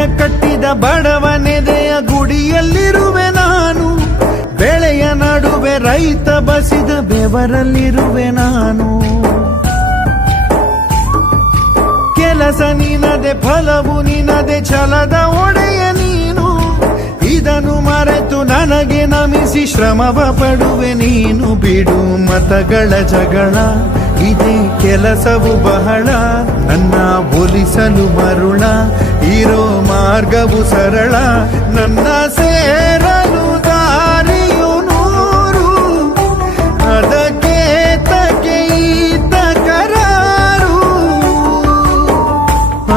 ಹೃದಯ ಕಟ್ಟಿದ ಬಡವನೆದೆಯ ಗುಡಿಯಲ್ಲಿರುವೆ ನಾನು, ಬೆಳೆಯ ನಡುವೆ ರೈತ ಬಸಿದ ಬೆವರಲ್ಲಿರುವೆ ನಾನು. ಕೆಲಸ ನಿನದೆ ಫಲವು ನಿನದೆ ಛಲದ ಒಡೆಯ ನೀನು, ಇದನ್ನು ಮರೆತು ನನಗೆ ನಮಿಸಿ ಶ್ರಮವ ಪಡುವೆ ನೀನು. ಬಿಡು ಮತಗಳ ಜಗಳ, ಇದೇ ಕೆಲಸವು ಬಹಳ, ನನ್ನ ಒಲಿಸಲು ಮರುಳ, ಇರೋ ಮಾರ್ಗವು ಸರಳ, ನನ್ನ ಸೇರಲು ದಾರಿಯು ನೂರು, ಅದಕ್ಕೆ ತಕ್ಕೆ ಈತ ಕರಾರು.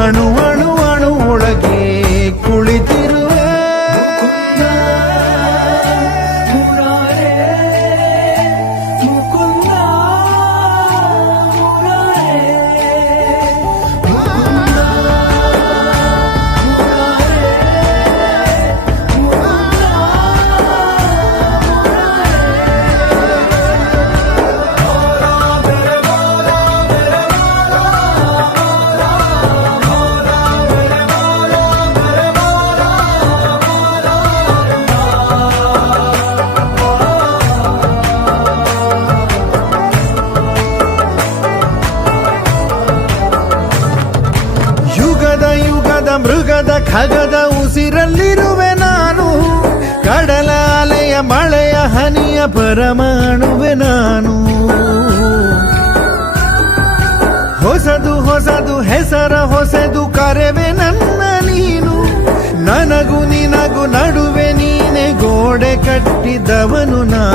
ಅಣು ಅಣು ಅಣು ಒಳಗೆ ಕುಳಿತಿರುವೆ, ಮೃಗದ ಖಗದ ಉಸಿರಲ್ಲಿರುವೆ ನಾನು, ಕಡಲ ಅಲೆಯ ಮಳೆಯ ಹನಿಯ ಪರಮಾಣುವೆ ನಾನು. ಹೊಸದು ಹೊಸದು ಹೆಸರ ಹೊಸದು ಕರೆವೆ ನನ್ನ ನೀನು, ನನಗೂ ನಿನಗೂ ನಡುವೆ ನೀನೆ ಗೋಡೆ ಕಟ್ಟಿದವನು ನಾ.